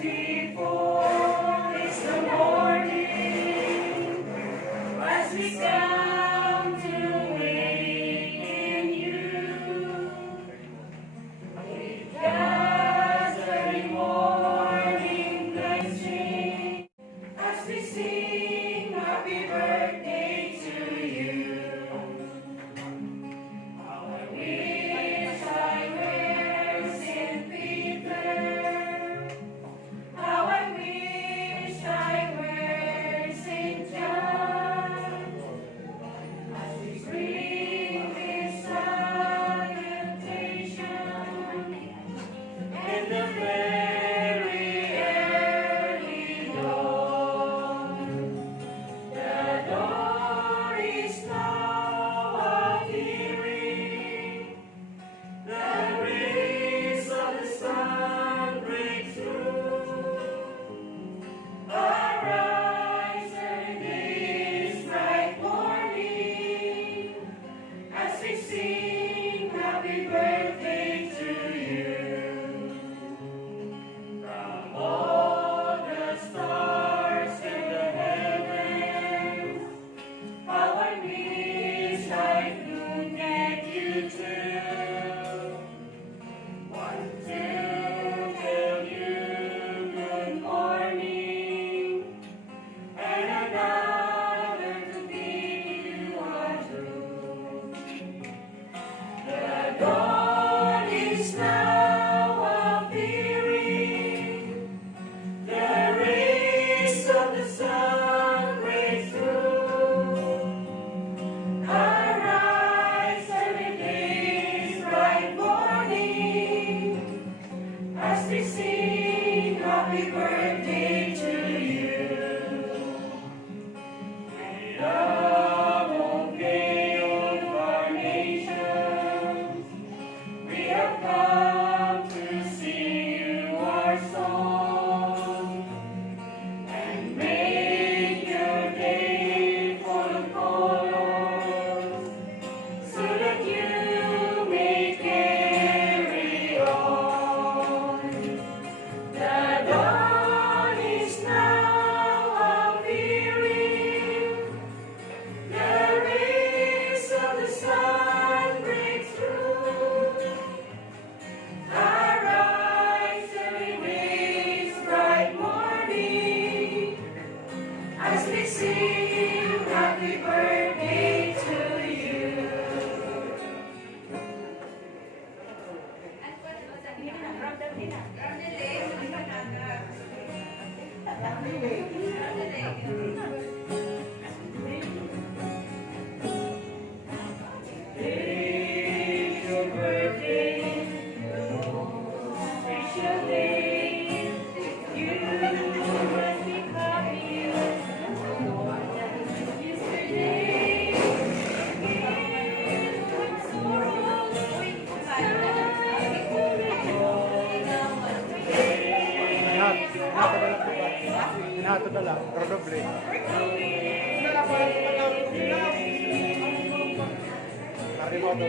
Beautiful is the morning as we come to wait in you. We gather in morning blessing as we sing happy birthday to you. How I wish I were St. Peter. How I wish I were St. John, as we bring this salutation in the very early dawn. The door is now appearing, the rays of the sun break through. Arise early this bright morning as we sing happy birthday to you. From all the stars in the heavens, how I wish I could get you too. One to tell you good morning, and another to bid you adieu. The dawn is now appearing, the rays of the sun break through. Arise early this bright morning as we sing happy birthday to you. Freedom, obey all nations. We have come to sing you our song and make your day full of colors, so that you may carry on. The dawn is now appearing, the rays of the sun break through. Arise early this bright morning as we sing happy birthday to you. Today's your birthday, special day. You must be happy more than yesterday. With sorrow, Hinato na lang, rodoble. Marimoto.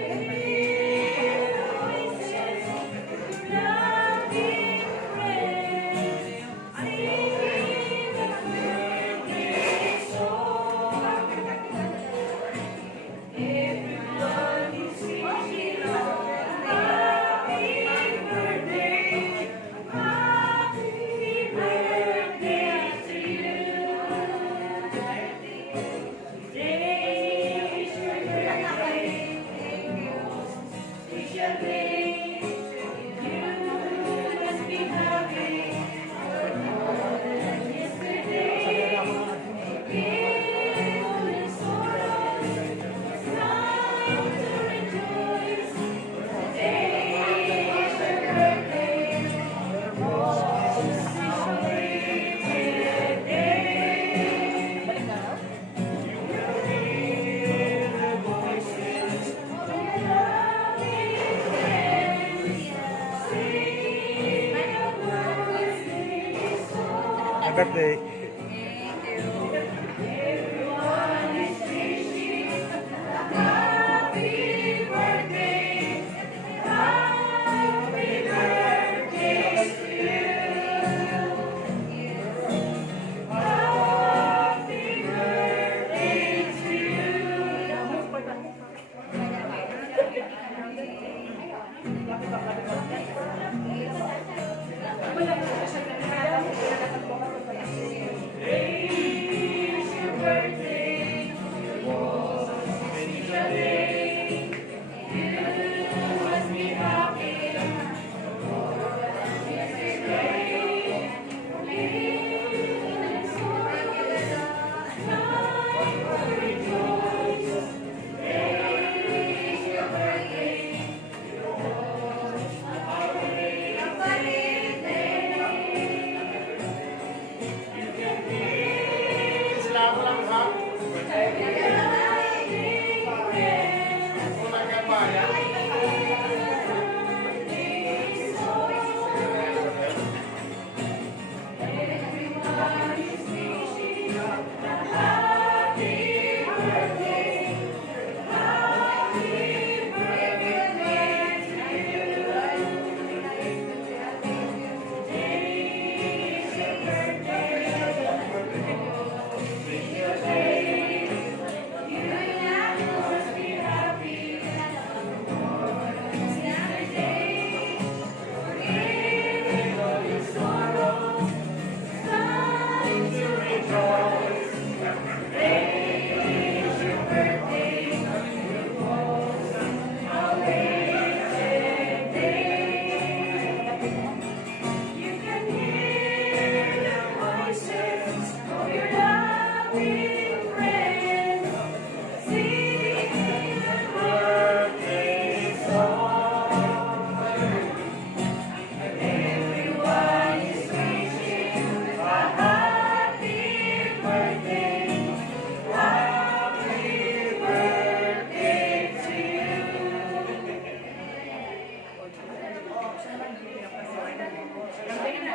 birthday.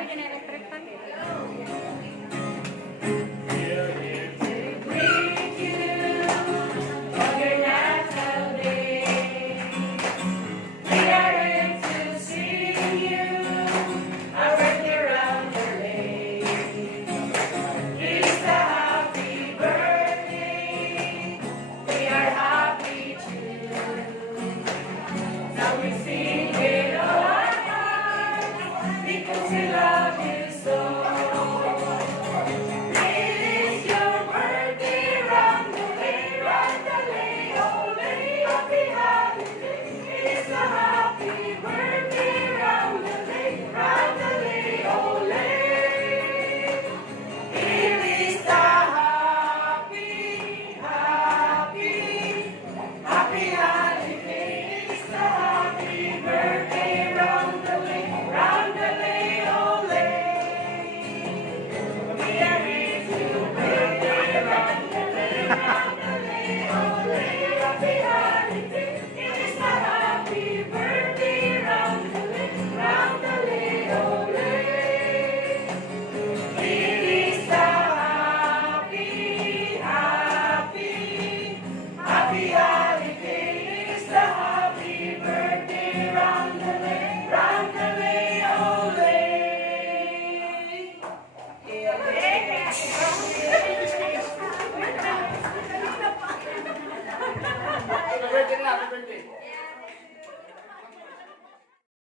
din electric fan.